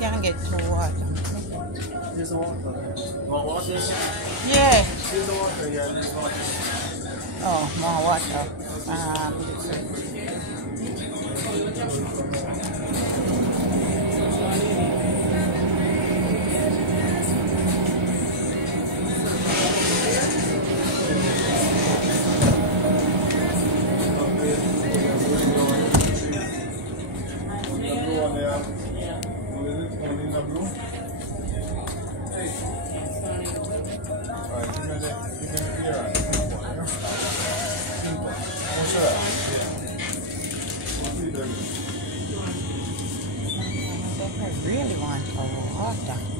can't get no water. Here's the water. You want water? Yeah. Here's the water, yeah, there's water. Oh, more water. I really want some water.